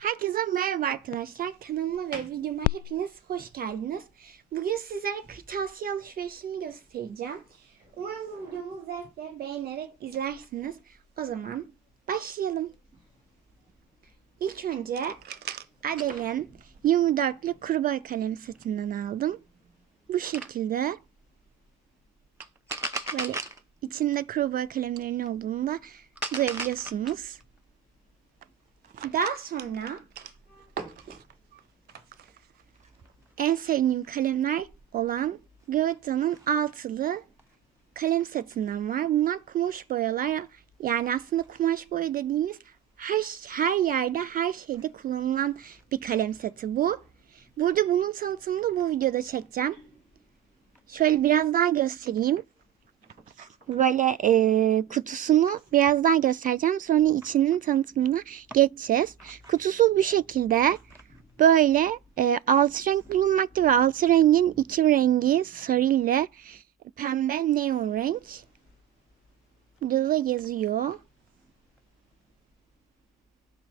Herkese merhaba arkadaşlar. Kanalıma ve videoma hepiniz hoş geldiniz. Bugün sizlere kırtasiye alışverişimi göstereceğim. Umarım bu videomu zevkle beğenerek izlersiniz. O zaman başlayalım. İlk önce Adel'in 24'lü kuru boya kalem setinden aldım. Bu şekilde böyle içinde kuru boya kalemlerinin olduğunu da duyabiliyorsunuz. Daha sonra en sevdiğim kalemler olan Goethe'nin altılı kalem setinden var. Bunlar kumaş boyalar. Yani aslında kumaş boya dediğimiz her her yerde her şeyde kullanılan bir kalem seti bu. Burada bunun tanıtımını bu videoda çekeceğim. Şöyle biraz daha göstereyim. Böyle e, kutusunu biraz daha göstereceğim. Sonra içinin tanıtımına geçeceğiz. Kutusu bu şekilde. Böyle e, altı renk bulunmakta ve altı rengin iki rengi sarı ile pembe neon renk. Burada da yazıyor.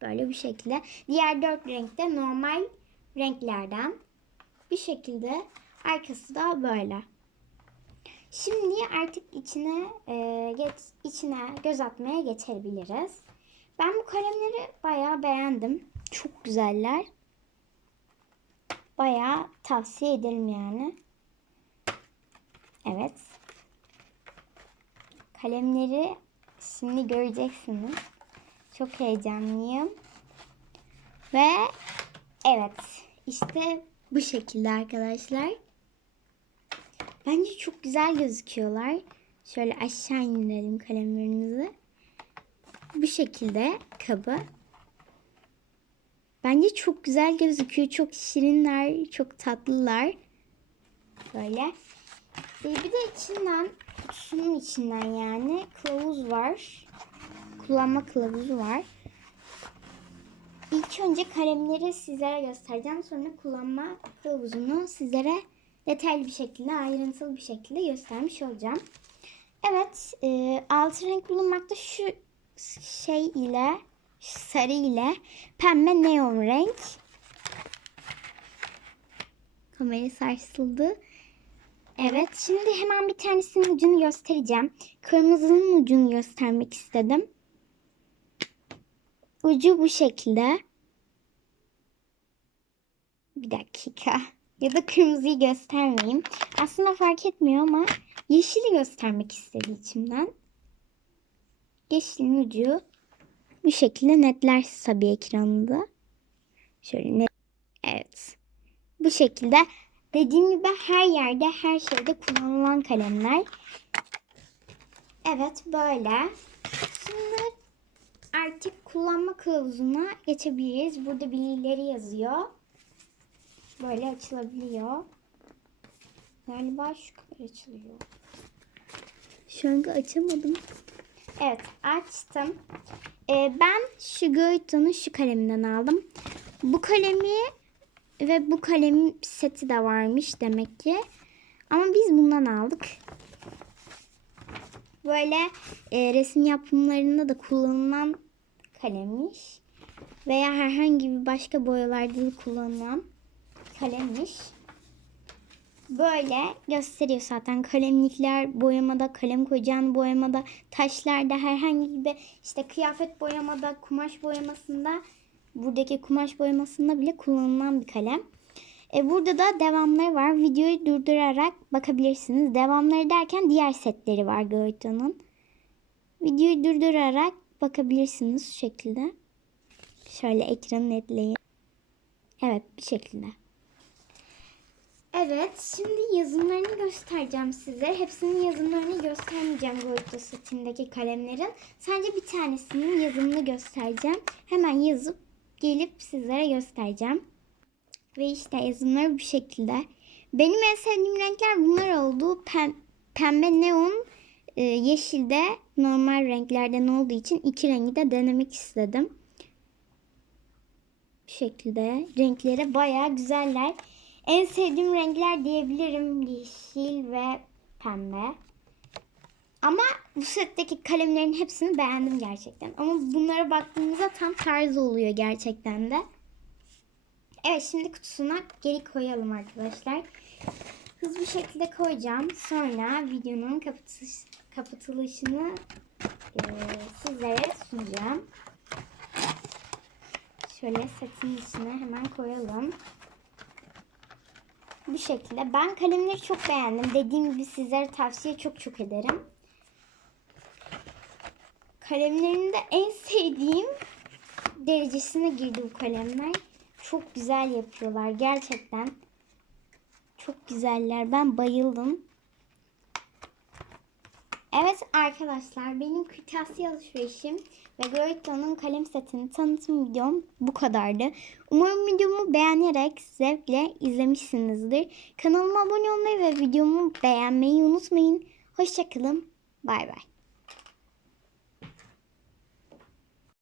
Böyle bir şekilde. Diğer dört renk de normal renklerden. Bir şekilde arkası da böyle. Şimdi artık içine e, geç içine göz atmaya geçebiliriz. Ben bu kalemleri bayağı beğendim. Çok güzeller. Bayağı tavsiye ederim yani. Evet. Kalemleri şimdi göreceksiniz. Çok heyecanlıyım. Ve evet işte bu şekilde arkadaşlar. Bence çok güzel gözüküyorlar. Şöyle aşağı indirelim kalemlerimizi. Bu şekilde kabı. Bence çok güzel gözüküyor. Çok şirinler, çok tatlılar. Böyle. Ee, bir de içinden, kutusunun içinden yani kılavuz var. Kullanma kılavuzu var. İlk önce kalemleri sizlere göstereceğim. Sonra kullanma kılavuzunu sizlere detaylı bir şekilde, ayrıntılı bir şekilde göstermiş olacağım. Evet, e, altı renk bulunmakta şu şey ile, sarı ile pembe neon renk. Kamera sarsıldı. Evet, şimdi hemen bir tanesinin ucunu göstereceğim. Kırmızının ucunu göstermek istedim. Ucu bu şekilde. Bir dakika. Ya da kırmızıyı göstermeyeyim. Aslında fark etmiyor ama yeşili göstermek istedi içimden. Yeşilin ucu bu şekilde netler tabii ekranında. Şöyle net. Evet. Bu şekilde dediğim gibi her yerde her şeyde kullanılan kalemler. Evet böyle. Şimdi artık kullanma kılavuzuna geçebiliriz. Burada bilgileri yazıyor. Böyle açılabiliyor. Galiba şu kadar açılıyor. Şu an açamadım. Evet açtım. Ee, ben şu Goethe'nin şu kaleminden aldım. Bu kalemi ve bu kalem seti de varmış demek ki. Ama biz bundan aldık. Böyle e, resim yapımlarında da kullanılan kalemmiş. Veya herhangi bir başka boyalarda da kullanılan kalemmiş. Böyle gösteriyor zaten kalemlikler boyamada, kalem koyacağın boyamada, taşlarda herhangi bir işte kıyafet boyamada, kumaş boyamasında, buradaki kumaş boyamasında bile kullanılan bir kalem. E burada da devamları var. Videoyu durdurarak bakabilirsiniz. Devamları derken diğer setleri var Goethe'nin. Videoyu durdurarak bakabilirsiniz şu şekilde. Şöyle ekranı netleyin. Evet bir şekilde. Evet, şimdi yazımlarını göstereceğim size. Hepsinin yazımlarını göstermeyeceğim Goethe setindeki kalemlerin. Sadece bir tanesinin yazımını göstereceğim. Hemen yazıp gelip sizlere göstereceğim. Ve işte yazımları bu şekilde. Benim en sevdiğim renkler bunlar oldu. Pem pembe neon, e, yeşil de normal renklerden olduğu için iki rengi de denemek istedim. Bu şekilde renkleri bayağı güzeller. En sevdiğim renkler diyebilirim yeşil ve pembe. Ama bu setteki kalemlerin hepsini beğendim gerçekten. Ama bunlara baktığımızda tam tarzı oluyor gerçekten de. Evet şimdi kutusuna geri koyalım arkadaşlar. Hızlı bir şekilde koyacağım. Sonra videonun kapatış, kapatılışını e, sizlere sunacağım. Şöyle setin içine hemen koyalım. Bu şekilde. Ben kalemleri çok beğendim. Dediğim gibi sizlere tavsiye çok çok ederim. Kalemlerimde en sevdiğim derecesine girdi bu kalemler. Çok güzel yapıyorlar gerçekten. Çok güzeller. Ben bayıldım. Evet arkadaşlar benim kırtasiye alışverişim ve Goethe'nin kalem setinin tanıtım videom bu kadardı. Umarım videomu beğenerek zevkle izlemişsinizdir. Kanalıma abone olmayı ve videomu beğenmeyi unutmayın. Hoşçakalın. Bay bay.